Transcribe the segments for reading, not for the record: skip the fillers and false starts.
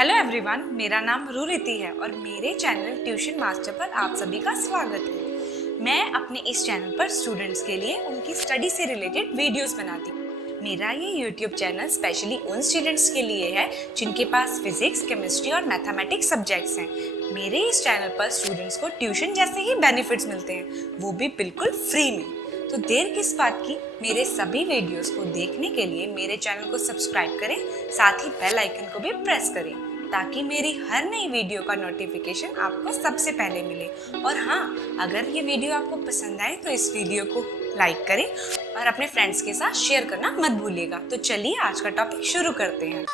Hello everyone, मेरा नाम रुरिति है और मेरे चैनल ट्यूशन मास्टर पर आप सभी का स्वागत है। मैं अपने इस चैनल पर स्टूडेंट्स के लिए उनकी स्टडी से रिलेटेड वीडियोस बनाती हूँ। मेरा ये यूट्यूब चैनल स्पेशली उन स्टूडेंट्स के लिए है जिनके पास फिजिक्स, केमिस्ट्री और मैथमेटिक्स सब्जेक्ट्स हैं। मेरे इस चैनल पर स्टूडेंट्स को ट्यूशन जैसे ही बेनिफिट्स मिलते हैं, वो भी बिल्कुल फ्री में। तो देर किस बात की, मेरे सभी वीडियोस को देखने के लिए मेरे चैनल को सब्सक्राइब करें, साथ ही बेल आइकन को भी प्रेस करें ताकि मेरी हर नई वीडियो का नोटिफिकेशन आपको सबसे पहले मिले। और हाँ, अगर ये वीडियो आपको पसंद आए तो इस वीडियो को लाइक करें और अपने फ्रेंड्स के साथ शेयर करना मत भूलिएगा। तो चलिए आज का टॉपिक शुरू करते हैं।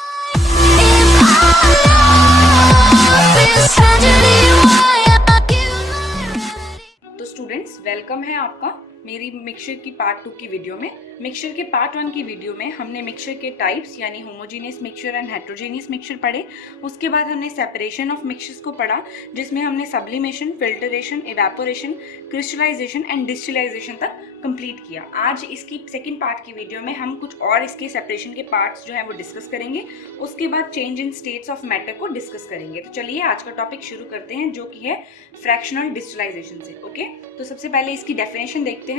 तो स्टूडेंट्स, वेलकम है आपका मेरी मिक्सचर की पार्ट 2 की वीडियो में। मिक्सचर के पार्ट 1 की वीडियो में हमने मिक्सचर के टाइप्स यानी homogeneous mixture and heterogeneous mixture पढ़े। उसके बाद हमने सेपरेशन ऑफ मिक्सचर्स को पढ़ा, जिसमें हमने sublimation, filtration, evaporation, crystallisation and distillation तक कंप्लीट किया। आज इसकी सेकंड पार्ट की वीडियो में हम कुछ और इसके सेपरेशन के पार्ट्स जो है वो डिस्कस करेंगे। उसके बाद change in states of matter को डिस्कस करेंगे। तो चलिए आज का टॉपिक शुरू करते हैं, जो कि है फ्रैक्शनल डिस्टिलाइजेशन से। ओके, तो सबसे पहले इसकी डेफिनेशन देखते हैं।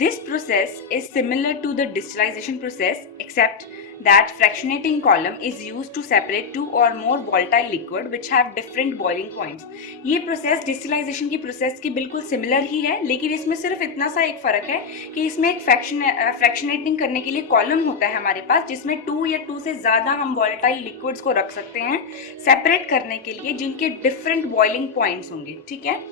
This process is similar to the distillation process except that fractionating column is used to separate two or more volatile liquid which have different boiling points। ये प्रोसेस डिस्टिलाइजेशन की प्रोसेस की बिल्कुल सिमिलर ही है, लेकिन इसमें सिर्फ इतना सा एक फ़र्क है कि इसमें एक फ्रैक्शनेटिंग करने के लिए कॉलम होता है हमारे पास, जिसमें 2 या 2 से ज़्यादा हम वॉलेटाइल लिक्विड्स को रख सकते हैं सेपरेट करने के लिए, जिनके डिफरेंट बॉइलिंग पॉइंट्स होंगे। ठीक है,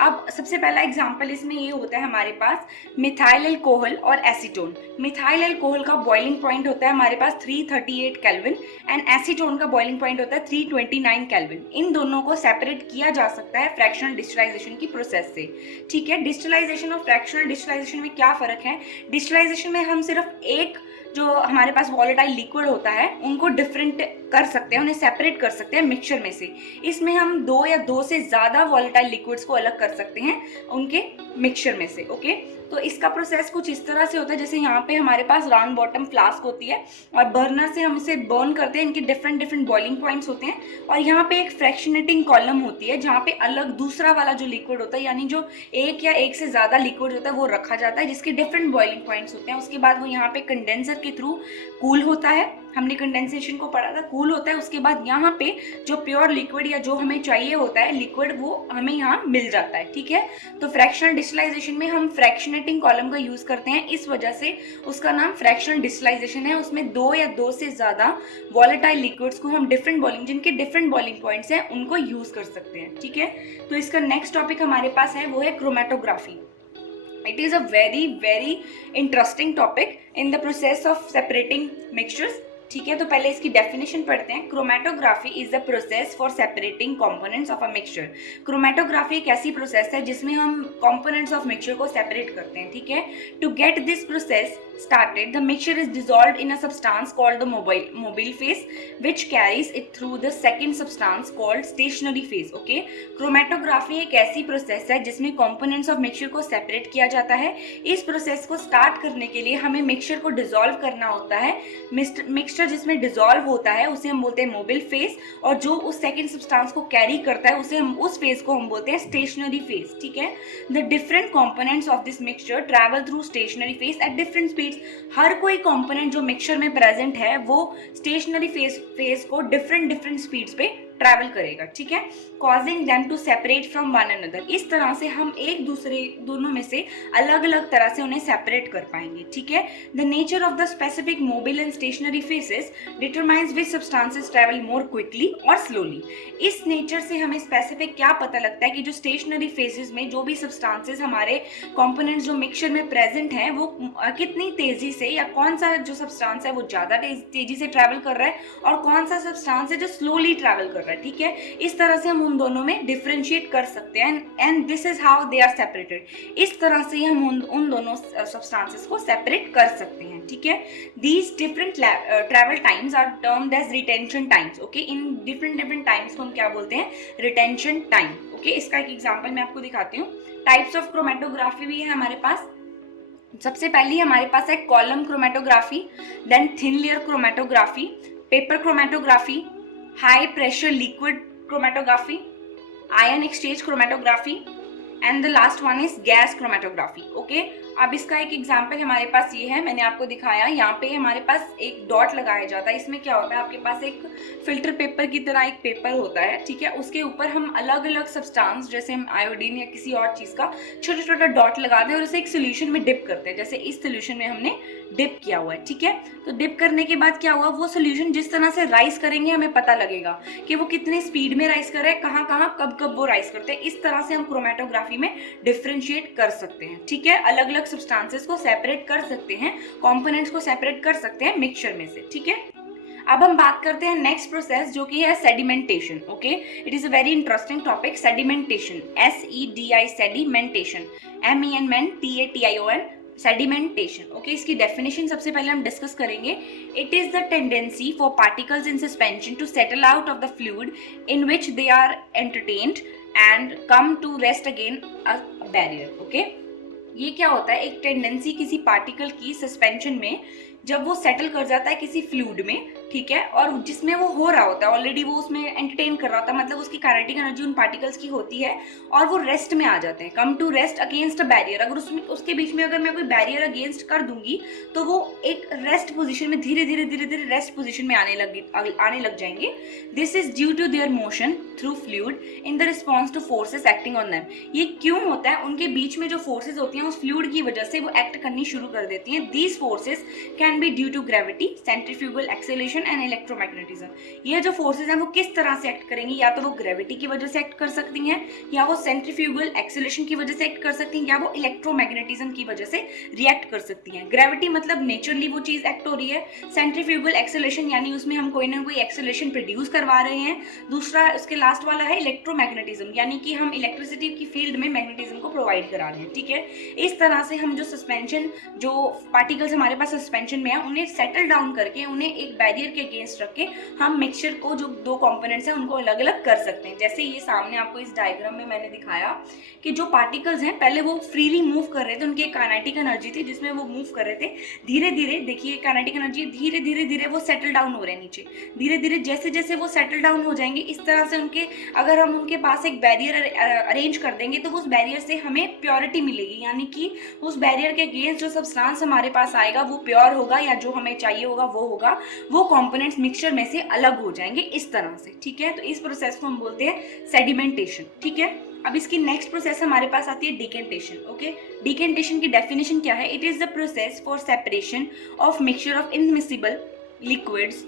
अब सबसे पहला एग्जाम्पल इसमें ये होता है हमारे पास मिथाइल अल्कोहल और एसीटोन। मिथाइल अल्कोहल का बॉइलिंग पॉइंट होता है हमारे पास 338 केल्विन एंड एसीटोन का बॉइलिंग पॉइंट होता है 329 केल्विन। इन दोनों को सेपरेट किया जा सकता है फ्रैक्शनल डिस्टिलाइजेशन की प्रोसेस से। ठीक है, डिस्टिलाइजेशन और फ्रैक्शनल डिस्टिलाइजेशन में क्या फ़र्क है? डिस्टिलाइजेशन में हम सिर्फ एक जो हमारे पास वॉलेटाइल लिक्विड होता है उनको डिफरेंट कर सकते हैं, उन्हें सेपरेट कर सकते हैं मिक्सचर में से। इसमें हम 2 या 2 से ज़्यादा वॉलेटाइल लिक्विड्स को अलग कर सकते हैं उनके मिक्सचर में से। ओके, तो इसका प्रोसेस कुछ इस तरह से होता है, जैसे यहाँ पे हमारे पास राउंड बॉटम फ्लास्क होती है और बर्नर से हम इसे बर्न करते हैं। इनके डिफरेंट डिफरेंट बॉइलिंग पॉइंट्स होते हैं और यहाँ पे एक फ्रैक्शनेटिंग कॉलम होती है जहाँ पे अलग दूसरा वाला जो लिक्विड होता है, यानी जो एक या एक से ज़्यादा लिक्विड होता है, वो रखा जाता है, जिसके डिफरेंट बॉइलिंग पॉइंट्स होते हैं। उसके बाद वो यहाँ पे कंडेंसर के थ्रू कूल होता है। हमने कंडेंसेशन को पढ़ा था, कूल होता है। उसके बाद यहाँ पे जो प्योर लिक्विड या जो हमें चाहिए होता है लिक्विड, वो हमें यहाँ मिल जाता है। ठीक है, तो फ्रैक्शनल डिस्टिलाइजेशन में हम फ्रैक्शनेटिंग कॉलम का यूज करते हैं, इस वजह से उसका नाम फ्रैक्शनल डिस्टिलाइजेशन है। उसमें 2 या 2 से ज्यादा वॉलेटाइल लिक्विड्स को हम डिफरेंट बॉइलिंग, जिनके डिफरेंट बॉइलिंग पॉइंट्स हैं, उनको यूज कर सकते हैं। ठीक है, तो इसका नेक्स्ट टॉपिक हमारे पास है, वो है chromatography. It is a very interesting topic in the process of separating mixtures। ठीक है, तो पहले इसकी डेफिनेशन पढ़ते हैं। Chromatography is the process for separating components of a mixture. Chromatography एक ऐसी प्रोसेस है जिसमें हम कंपोनेंट्स ऑफ मिक्सचर को सेपरेट करते हैं। ठीक है, to get this process started, the mixture is dissolved in a substance called the mobile phase, which carries it through the second substance called stationary phase। Okay, chromatography एक ऐसी process है जिसमें components of mixture को separate किया जाता है। इस process को स्टार्ट करने के लिए हमें मिक्सचर को डिसॉल्व करना होता है। मिक्सचर जिसमें डिसॉल्व होता है उसे हम बोलते हैं मोबाइल फेज, और जो उस सेकेंड सब्सटेंस को कैरी करता है उसे हम उस फेज को हम बोलते हैं स्टेशनरी फेज। ठीक है, the different components of this mixture travel through stationary phase at different speeds. हर कोई कंपोनेंट जो मिक्सचर में प्रेजेंट है वो स्टेशनरी फेज को डिफरेंट स्पीड्स पे ट्रैवल करेगा। ठीक है, causing them to separate from one another. इस तरह से हम एक दूसरे दोनों में से अलग अलग तरह से उन्हें सेपरेट कर पाएंगे। ठीक है, the nature of the specific mobile and stationary phases determines which substances travel more quickly और स्लोली। इस नेचर से हमें स्पेसिफिक क्या पता लगता है कि जो स्टेशनरी फेसेस में जो भी सब्सटेंसेस हमारे कंपोनेंट्स जो मिक्सचर में प्रेजेंट हैं वो कितनी तेजी से, या कौन सा जो सब्सटेंस है वो ज़्यादा तेजी से ट्रैवल कर रहा है और कौन सा सब्सटेंस है जो स्लोली ट्रैवल कर रहा है। ठीक है, इस तरह से हम उन दोनों में डिफरेंशिएट कर सकते हैं and this is how they are separated. इस तरह से हम उन दोनों सब्सटेंसेस को सेपरेट कर सकते हैं। ठीक है, these different travel times are termed as retention times. Okay, इन डिफरेंट टाइम्स को हम क्या बोलते हैं? Retention time. ओके, इसका एक एग्जांपल मैं आपको दिखाती हूँ। टाइप्स ऑफ क्रोमेटोग्राफी भी है हमारे पास। सबसे पहली हमारे पास है column chromatography, then thin layer chromatography, paper chromatography, high pressure liquid chromatography, ion exchange chromatography, and the last one is gas chromatography. Okay, अब इसका एक एग्जाम्पल हमारे पास ये है, मैंने आपको दिखाया, यहाँ पे हमारे पास एक डॉट लगाया जाता है। इसमें क्या होता है, आपके पास एक फिल्टर पेपर की तरह एक पेपर होता है, ठीक है, उसके ऊपर हम अलग अलग सब्सटेंस, जैसे हम आयोडीन या किसी और चीज़ का छोटा छोटा डॉट लगाते हैं और उसे एक सोल्यूशन में डिप करते हैं। जैसे इस सोल्यूशन में हमने डिप किया हुआ है, ठीक है। तो डिप करने के बाद क्या हुआ, वो सोल्यूशन जिस तरह से राइज करेंगे हमें पता लगेगा कि वो कितने स्पीड में राइज कर रहे हैं, कहाँ कहाँ कब कब वो राइज करते हैं। इस तरह से हम क्रोमेटोग्राफी में डिफ्रेंशिएट कर सकते हैं, ठीक है। अलग अलग सब्सटेंसेस को सेपरेट कर सकते हैं, कंपोनेंट्स को सेपरेट कर सकते हैं मिक्सचर में से, ठीक है। अब हम बात करते हैं नेक्स्ट प्रोसेस जो कि है sedimentation. Okay, it is a very interesting topic, sedimentation, SEDI sedimentation, MEN men TATION sedimentation. Okay, इसकी डेफिनेशन सबसे पहले हम डिस्कस करेंगे। It is the tendency for particles in suspension to settle out of the fluid in which they are entertained and come to rest again a barrier. Okay, ये क्या होता है, एक टेंडेंसी किसी पार्टिकल की सस्पेंशन में जब वो सेटल कर जाता है किसी फ्लूइड में, ठीक है, और जिसमें वो हो रहा होता है ऑलरेडी, वो उसमें एंटरटेन कर रहा होता है, मतलब उसकी काइनेटिक एनर्जी उन पार्टिकल्स की होती है और वो रेस्ट में आ जाते हैं, come to rest against a barrier. अगर उसमें उसके बीच में अगर मैं कोई बैरियर अगेंस्ट कर दूंगी तो वो एक रेस्ट पोजीशन में धीरे धीरे रेस्ट पोजीशन में आने लग जाएंगे। This is due to their motion through fluid in the response to forces acting on them. ये क्यों होता है, उनके बीच में जो फोर्सेज होती हैं उस फ्लूइड की वजह से वो एक्ट करनी शुरू कर देती हैं। These forces can be due to gravity, centrifugal acceleration and electromagnetism. ये जो फोर्सेज हैं वो किस तरह से एक्ट करेंगी, या तो वो ग्रेविटी की वजह से एक्ट कर सकती हैं, या वो सेंट्रीफ्यूगल एक्सेलरेशन की वजह से एक्ट कर सकती हैं, या वो इलेक्ट्रोमैग्नेटिज्म की वजह से रिएक्ट कर सकती हैं। ग्रेविटी मतलब नेचुरली वो चीज एक्ट हो रही है, सेंट्रीफ्यूगल एक्सेलरेशन यानी उसमें हम कोई ना कोई एक्सेलरेशन प्रोड्यूस करवा रहे हैं। दूसरा उसके लास्ट वाला है इलेक्ट्रोमैग्नेटिज्म, यानी कि हम इलेक्ट्रिसिटी की फील्ड में मैग्नेटिज्म को प्रोवाइड करा रहे हैं, ठीक है। इस तरह से हम जो सस्पेंशन, जो पार्टिकल्स हमारे पास सस्पेंशन में है, उन्हें सेटल डाउन करके उन्हें एक बैरियर के अगेंस्ट रख के हम मिक्सचर को, जो दो कंपोनेंट्स हैं उनको अलग अलग कर सकते हैं। जैसे ये सामने आपको इस डायग्राम में मैंने दिखाया कि जो पार्टिकल्स हैं पहले वो फ्रीली मूव कर रहे थे, उनकी काइनेटिक एनर्जी थी जिसमें वो मूव कर रहे थे। धीरे धीरे देखिए काइनेटिक एनर्जी धीरे धीरे वो सेटल डाउन हो रहे हैं नीचे। धीरे धीरे जैसे जैसे वो सेटल डाउन हो जाएंगे, इस तरह से उनके, अगर हम उनके पास एक बैरियर अरेंज कर देंगे तो उस बैरियर से हमें प्योरिटी मिलेगी, यानी कि उस बैरियर के अगेंस्ट जो सब्सटेंस हमारे पास आएगा वो प्योर होगा, या जो हमें चाहिए होगा वो होगा, वो कंपोनेंट्स मिक्सचर में से अलग हो जाएंगे इस तरह से, ठीक है। तो इस प्रोसेस को हम बोलते हैं सेडिमेंटेशन, ठीक है। अब इसकी नेक्स्ट प्रोसेस हमारे पास आती है डिकेंटेशन। ओके, डिकेंटेशन की डेफिनेशन क्या है, it is the process for separation of mixture of immiscible liquids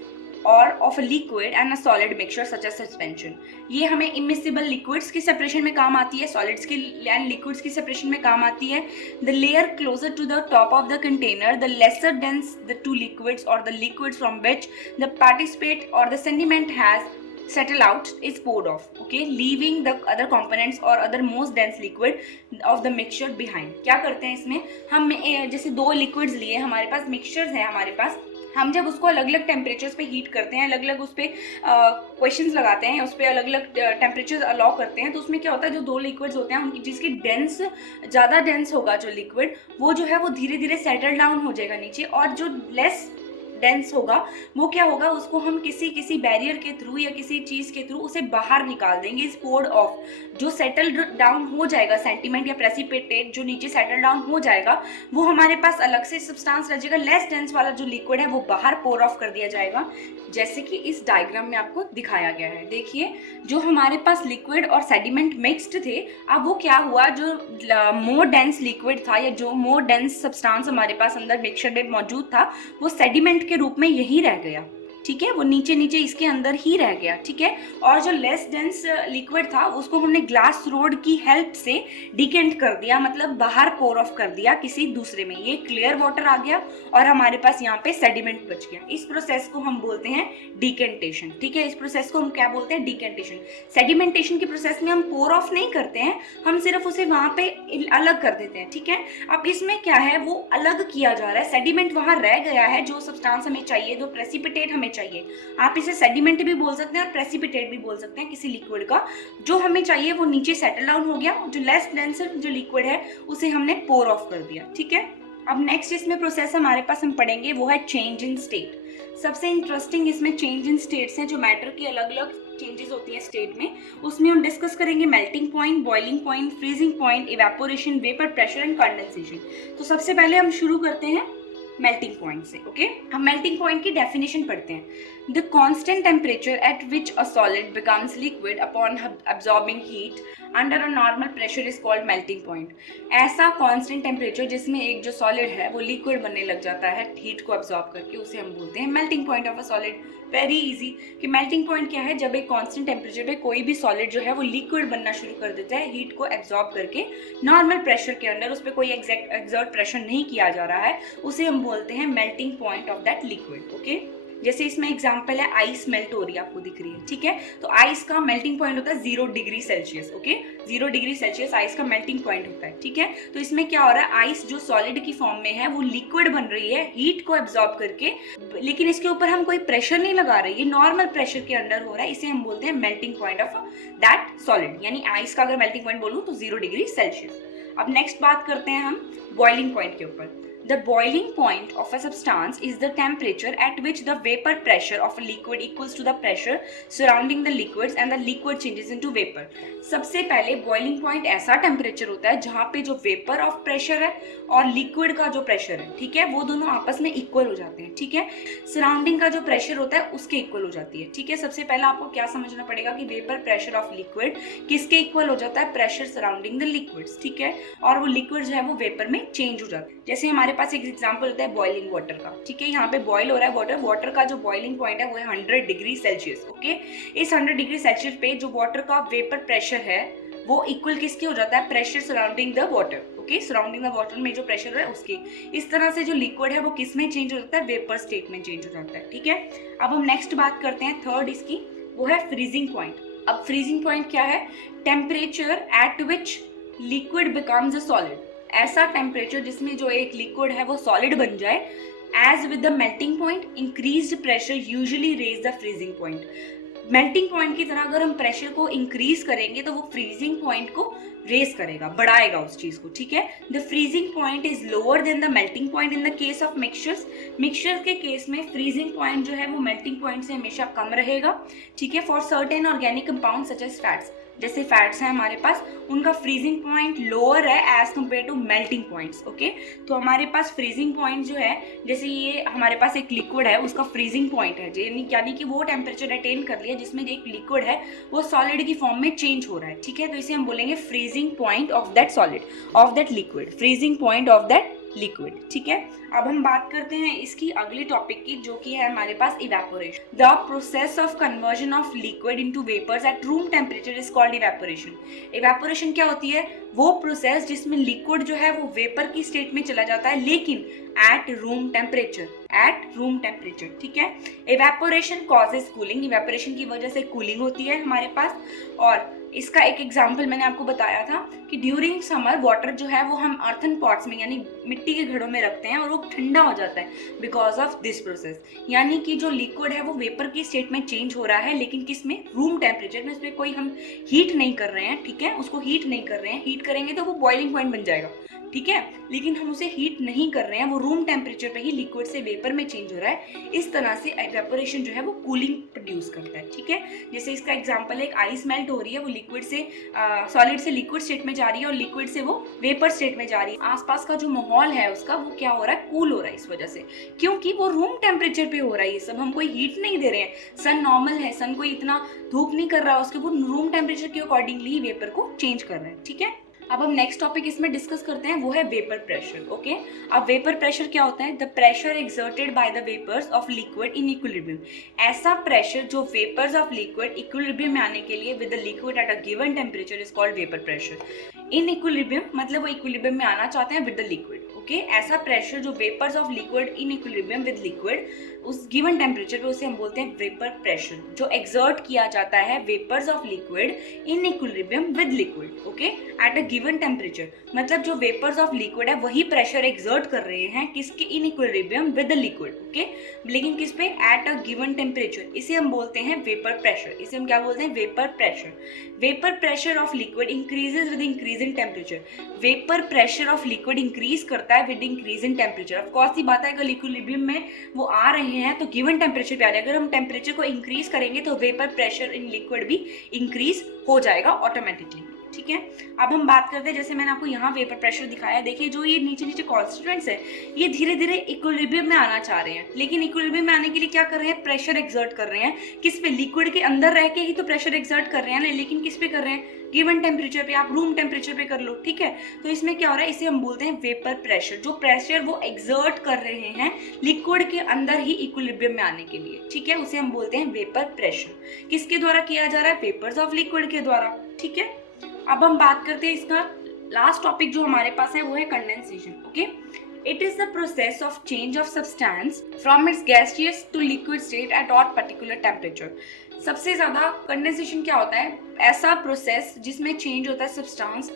or of a liquid and a solid mixture such as suspension. ये हमें इमिसिबल लिक्विड्स की सेपरेशन में काम आती है, सॉलिड्स की एंड लिक्विड्स की सेपरेशन में काम आती है। The layer closer to the top of the container, the lesser dense the two liquids or the liquids from which the participate or the sediment has settle out is poured off, okay, leaving the other components or other most dense liquid of the mixture behind। क्या करते हैं इसमें हम, जैसे दो liquids लिए हमारे पास, mixtures है हमारे पास, हम जब उसको अलग अलग टेम्परेचर्स पे हीट करते हैं, अलग अलग उस पर क्वेश्चंस लगाते हैं, उस पर अलग अलग टेम्परेचर अलाउ करते हैं, तो उसमें क्या होता है, जो दो लिक्विड्स होते हैं उनकी जिसकी डेंस ज़्यादा डेंस होगा जो लिक्विड, वो जो है वो धीरे धीरे सेटल डाउन हो जाएगा नीचे, और जो लेस डेंस होगा वो क्या होगा, उसको हम किसी बैरियर के थ्रू या किसी चीज के थ्रू उसे बाहर निकाल देंगे, इज पोर्ड ऑफ। जो सेटल डाउन हो जाएगा, सेंटीमेंट या प्रेसिपिटेट जो नीचे सेटल डाउन हो जाएगा, वो हमारे पास अलग से सब्सटेंस रह जाएगा। लेस डेंस वाला जो लिक्विड है वो बाहर पोर ऑफ कर दिया जाएगा, जैसे कि इस डायग्राम में आपको दिखाया गया है। देखिए जो हमारे पास लिक्विड और सेडिमेंट मिक्स्ड थे, अब वो क्या हुआ, जो मोर डेंस लिक्विड था या जो मोर डेंस सब्सटेंस हमारे पास अंदर मिक्सचर में मौजूद था, वो सेडिमेंट के रूप में यही रह गया, ठीक है, वो नीचे नीचे इसके अंदर ही रह गया, ठीक है। और जो लेस डेंस लिक्विड था उसको हमने ग्लास रोड की हेल्प से डिकेंट कर दिया, मतलब बाहर पोर ऑफ कर दिया किसी दूसरे में, ये क्लियर वाटर आ गया और हमारे पास यहाँ पे सेडिमेंट बच गया। इस प्रोसेस को हम बोलते हैं डिकेंटेशन, ठीक है। इस प्रोसेस को हम क्या बोलते हैं, डिकेंटेशन। सेडिमेंटेशन की प्रोसेस में हम पोर ऑफ नहीं करते हैं, हम सिर्फ उसे वहां पे अलग कर देते हैं, ठीक है। अब इसमें क्या है, वो अलग किया जा रहा है, सेडिमेंट वहां रह गया है, जो सब्सटेंस हमें चाहिए, जो प्रेसिपिटेट हमें चाहिए, आप इसे सेडिमेंट भी बोल सकते हैं और प्रेसिपिटेट भी बोल सकते हैं किसी लिक्विड का, जो हमें चाहिए वो नीचे सेटल डाउन हो गया, जो लेस डेंस जो लिक्विड है उसे हमने पोर ऑफ कर दिया, ठीक है। अब नेक्स्ट इसमें प्रोसेस हमारे पास हम पढ़ेंगे वो है चेंज इन स्टेट। सबसे इंटरेस्टिंग इसमें चेंज इन स्टेट्स हैं, जो मैटर की अलग अलग चेंजेस होती हैं स्टेट में, उसमें हम डिस्कस करेंगे melting point, boiling point, freezing point, evaporation, vapour pressure and condensation. तो सबसे पहले हम शुरू करते हैं मेल्टिंग पॉइंट से। ओके, हम मेल्टिंग पॉइंट की डेफिनेशन पढ़ते हैं। The constant temperature at which a solid becomes liquid upon absorbing heat under a normal pressure is called melting point. ऐसा कांस्टेंट टेम्परेचर जिसमें एक जो सॉलिड है वो लिक्विड बनने लग जाता है हीट को अब्सॉर्ब करके, उसे हम बोलते हैं melting point of a solid. Very easy कि मेल्टिंग पॉइंट क्या है, जब एक कांस्टेंट टेम्परेचर पे कोई भी सॉलिड जो है वो लिक्विड बनना शुरू कर देता है हीट को एब्जॉर्ब करके नॉर्मल प्रेशर के अंडर, उस पर कोई एक्सर्ट प्रेशर नहीं किया जा रहा है, उसे हम बोलते हैं melting point of that liquid. Okay, जैसे इसमें एग्जांपल है आइस मेल्ट हो रही है, आपको दिख रही है, ठीक है, तो आइस का मेल्टिंग पॉइंट होता है 0 degree Celsius. Okay, 0 degree Celsius ice का मेल्टिंग पॉइंट होता है, ठीक है। तो इसमें क्या हो रहा है, आइस जो सॉलिड की फॉर्म में है वो लिक्विड बन रही है हीट को एब्जॉर्ब करके, लेकिन इसके ऊपर हम कोई प्रेशर नहीं लगा रहे, ये नॉर्मल प्रेशर के अंडर हो रहा है, इसे हम बोलते हैं melting point of that solid. यानी आइस का अगर मेल्टिंग पॉइंट बोलूं तो 0 डिग्री सेल्सियस। अब नेक्स्ट बात करते हैं हम बॉइलिंग पॉइंट के ऊपर। The boiling point of a substance is the temperature at which the vapor pressure of a liquid equals to the pressure surrounding the liquids and the liquid changes into vapor. सबसे पहले boiling point ऐसा temperature होता है जहाँ पे जो vapour of pressure है और लिक्विड का जो प्रेशर है, ठीक है, वो दोनों आपस में इक्वल हो जाते हैं, ठीक है। सराउंडिंग का जो प्रेशर होता है उसके इक्वल हो जाती है, ठीक है। सबसे पहले आपको क्या समझना पड़ेगा कि वेपर प्रेशर ऑफ लिक्विड किसके इक्वल हो जाता है, प्रेशर सराउंडिंग द लिक्विड्स, ठीक है, और वो लिक्विड जो है वो वेपर में चेंज हो जाता है। जैसे हमारे पास एक एग्जांपल होता है बॉइलिंग वाटर का, ठीक है, यहाँ पे बॉइल हो रहा है वाटर, वाटर का जो बॉइलिंग पॉइंट है वो है 100 डिग्री सेल्सियस। ओके, इस 100 डिग्री सेल्सियस पे जो वाटर का वेपर प्रेशर है वो इक्वल किसके हो जाता है, pressure surrounding the water. Okay, surrounding the water में जो प्रेशर है उसके, इस तरह से जो लिक्विड है वो किस में चेंज हो जाता है, वेपर स्टेट में चेंज हो जाता है, ठीक है। अब हम नेक्स्ट बात करते हैं थर्ड इसकी, वो है फ्रीजिंग पॉइंट। अब फ्रीजिंग पॉइंट क्या है, temperature at which liquid becomes a solid. ऐसा टेम्परेचर जिसमें जो एक लिक्विड है वो सॉलिड बन जाए। As with the melting point increased pressure usually raise the freezing point. Melting point की तरह अगर हम प्रेशर को इंक्रीज करेंगे तो वो फ्रीजिंग पॉइंट को रेज करेगा, बढ़ाएगा उस चीज को, ठीक है। The freezing point is lower than the melting point in the case of mixtures. Mixture के केस में फ्रीजिंग पॉइंट जो है वो मेल्टिंग पॉइंट से हमेशा कम रहेगा, ठीक है। For certain organic compound such as fats, जैसे फैट्स हैं हमारे पास, उनका फ्रीजिंग पॉइंट लोअर है as compared to melting points. Okay, तो हमारे पास फ्रीजिंग पॉइंट जो है, जैसे ये हमारे पास एक लिक्विड है उसका फ्रीजिंग पॉइंट है, यानी कि वो टेम्परेचर अटेन कर लिया जिसमें एक लिक्विड है वो सॉलिड की फॉर्म में चेंज हो रहा है, ठीक है, तो इसे हम बोलेंगे freezing point of that solid, of that liquid, freezing point of that liquid, ठीक है। अब हम बात करते हैं इसकी अगली टॉपिक की, जो कि है हमारे पास evaporation. The process of conversion of liquid into vapours at room temperature is called evaporation. Evaporation क्या होती है, वो प्रोसेस जिसमें लिक्विड जो है वो वेपर की स्टेट में चला जाता है लेकिन eight room temperature, eight room temperature, ठीक है। इवेपोरेशन कॉजेज कूलिंग, इवेपोरेशन की वजह से कूलिंग होती है हमारे पास। और इसका एक एग्जाम्पल मैंने आपको बताया था कि ड्यूरिंग समर वाटर जो है वो हम अर्थन पॉट्स में यानी मिट्टी के घड़ों में रखते हैं और वो ठंडा हो जाता है बिकॉज ऑफ दिस प्रोसेस। यानी कि जो लिक्विड है वो वेपर की स्टेट में चेंज हो रहा है लेकिन किस में, रूम टेम्परेचर में, उसमें कोई हम हीट नहीं कर रहे हैं, ठीक है, उसको हीट नहीं कर रहे हैं। हीट करेंगे तो वो बॉइलिंग पॉइंट बन जाएगा, ठीक है, लेकिन हम उसे हीट नहीं कर रहे हैं, वो रूम टेम्परेचर पे ही लिक्विड से वेपर में चेंज हो रहा है। इस तरह से इवेपोरेशन जो है वो कूलिंग प्रोड्यूस करता है, ठीक है। जैसे इसका एग्जांपल है, एक आइस मेल्ट हो रही है, वो लिक्विड से सॉलिड से लिक्विड स्टेट में जा रही है और लिक्विड से वो वेपर स्टेट में जा रही है। आसपास का जो माहौल है उसका वो क्या हो रहा है, कूल हो रहा है इस वजह से, क्योंकि वो रूम टेम्परेचर पे हो रहा है। ये सब हम कोई हीट नहीं दे रहे हैं, सन नॉर्मल है, सन कोई इतना धूप नहीं कर रहा है उसके, वो रूम टेम्परेचर के अकॉर्डिंगली वेपर को चेंज कर रहे हैं, ठीक है। अब हम नेक्स्ट टॉपिक इसमें डिस्कस करते हैं, वो है वेपर प्रेशर। ओके, अब वेपर प्रेशर क्या होता है, the pressure exerted by the vapours of liquid in equilibrium. ऐसा प्रेशर जो वेपर्स ऑफ लिक्विड इक्विलिब्रियम में आने के लिए with the liquid at a given temperature is called vapour pressure. In equilibrium मतलब वो इक्विलिब्रियम में आना चाहते हैं विद द लिक्विड। ओके, ऐसा प्रेशर जो vapours of liquid in equilibrium with liquid उस गिवन टेम्परेचर पे, उसे हम बोलते हैं वेपर प्रेशर, जो एक्सर्ट किया जाता है vapours of liquid in equilibrium with liquid. Okay, at a given temperature मतलब जो वेपर्स ऑफ लिक्विड है वही प्रेशर एक्सर्ट कर रहे हैं किसके, इन equilibrium with the liquid. Okay, लेकिन किस पे, एट अ गिवन टेम्परेचर, इसे हम बोलते हैं वेपर प्रेशर। इसे हम क्या बोलते हैं, vapour pressure. Vapour pressure of liquid increases with increasing temperature. Vapour pressure of liquid increase करता आता है with increase in temperature. Of course ही बात है, अगर इक्विलिब्रियम में वो आ रहे हैं तो गिवन टेम्परेचर पे आ रहे हैं। अगर हम टेम्परेचर को इंक्रीज करेंगे तो वेपर प्रेशर इन लिक्विड भी इंक्रीज हो जाएगा ऑटोमेटिकली। ठीक है, अब हम बात करते हैं, जैसे मैंने आपको यहाँ वेपर प्रेशर दिखाया, देखिए जो ये नीचे नीचे कॉन्स्टिट्यूएंट्स है ये धीरे धीरे इक्विलिब्रियम में आना चाह रहे हैं, लेकिन इक्विलिब्रियम में आने के लिए क्या कर रहे हैं, प्रेशर एक्सर्ट कर रहे हैं। किस पे, लिक्विड के अंदर रह के ही तो प्रेशर एक्सर्ट कर रहे हैं, लेकिन किस पे कर रहे हैं, गिवन टेम्परेचर पे, आप रूम टेम्परेचर पे कर लो। ठीक है, तो इसमें क्या हो रहा है, इसे हम बोलते हैं वेपर प्रेशर। जो प्रेशर वो एक्सर्ट कर रहे हैं लिक्विड के अंदर ही इक्विलिब्रियम में आने के लिए, ठीक है, उसे हम बोलते हैं वेपर प्रेशर। किसके द्वारा किया जा रहा है, वेपर्स ऑफ लिक्विड के द्वारा। ठीक है, अब हम बात करते हैं इसका लास्ट टॉपिक जो हमारे पास है वो है condensation. Okay, it is the process of change of substance from its gaseous to liquid state at at particular temperature. सबसे ज्यादा कंडेंसेशन क्या होता है, ऐसा प्रोसेस जिसमें चेंज होता है सब्सटेंस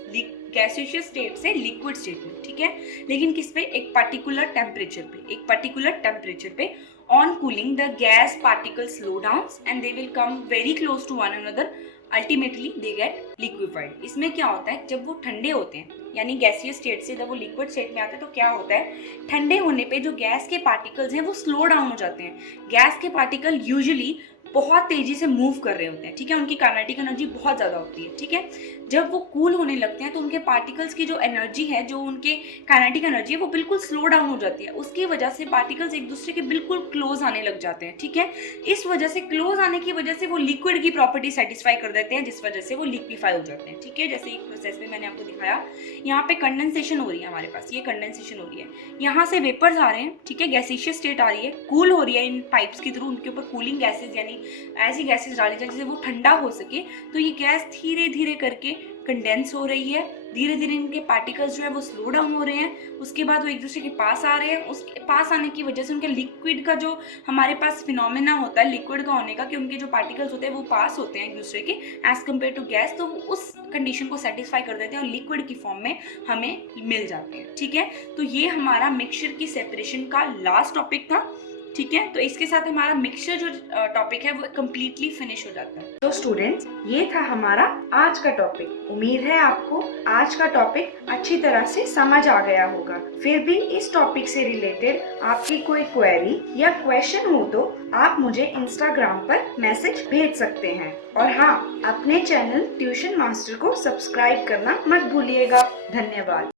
गैसियस स्टेट से लिक्विड स्टेट में। ठीक है, लेकिन किस पे, एक पर्टिकुलर टेम्परेचर पे, एक पर्टिकुलर टेम्परेचर पे। On cooling the gas particles slow down and they will come very close to one another, ultimately they get liquefied. इसमें क्या होता है, जब वो ठंडे होते हैं, यानी गैसियस स्टेट से जब वो लिक्विड स्टेट में आते हैं तो क्या होता है, ठंडे होने पे जो गैस के पार्टिकल्स हैं वो स्लो डाउन हो जाते हैं। गैस के पार्टिकल यूजुअली बहुत तेजी से मूव कर रहे होते हैं। ठीक है, उनकी काइनेटिक एनर्जी बहुत ज़्यादा होती है। ठीक है, जब वो कूल होने लगते हैं तो उनके पार्टिकल्स की जो एनर्जी है, जो उनके काइनेटिक एनर्जी है, वो बिल्कुल स्लो डाउन हो जाती है। उसकी वजह से पार्टिकल्स एक दूसरे के बिल्कुल क्लोज आने लग जाते हैं। ठीक है, इस वजह से क्लोज आने की वजह से वो लिक्विड की प्रॉपर्टी सेटिस्फाई कर देते हैं, जिस वजह से वो लिक्विफाई हो जाते हैं। ठीक है, जैसे एक प्रोसेस में मैंने आपको दिखाया, यहाँ पे कंडेंसेशन हो रही है हमारे पास, ये कंडेंसेशन हो रही है, यहाँ से वेपर्स आ रहे हैं। ठीक है, गैसियस स्टेट आ रही है, कूल हो रही है इन पाइप्स के थ्रू, उनके ऊपर कूलिंग गैसेज यानी ऐसी गैसेज डाली जाए जिससे वो ठंडा हो सके। तो ये गैस धीरे धीरे करके कंडेंस हो रही है, धीरे धीरे इनके पार्टिकल्स जो है वो स्लो डाउन हो रहे हैं। उसके बाद वो एक दूसरे के पास आ रहे हैं, उसके पास आने की वजह से उनके लिक्विड का जो हमारे पास फिनोमेना होता है लिक्विड का होने का, कि उनके जो पार्टिकल्स होते हैं वो पास होते हैं एक दूसरे के एज कम्पेयर टू गैस, तो वो उस कंडीशन को सेटिस्फाई कर देते हैं और लिक्विड की फॉर्म में हमें मिल जाते हैं। ठीक है, तो ये हमारा मिक्सचर की सेपरेशन का लास्ट टॉपिक था। ठीक है, तो इसके साथ हमारा मिक्सचर जो टॉपिक है वो कम्प्लीटली फिनिश हो जाता है। तो स्टूडेंट्स, ये था हमारा आज का टॉपिक। उम्मीद है आपको आज का टॉपिक अच्छी तरह से समझ आ गया होगा। फिर भी इस टॉपिक से रिलेटेड आपकी कोई क्वेरी या क्वेश्चन हो तो आप मुझे इंस्टाग्राम पर मैसेज भेज सकते हैं। और हाँ, अपने चैनल ट्यूशन मास्टर को सब्सक्राइब करना मत भूलिएगा। धन्यवाद।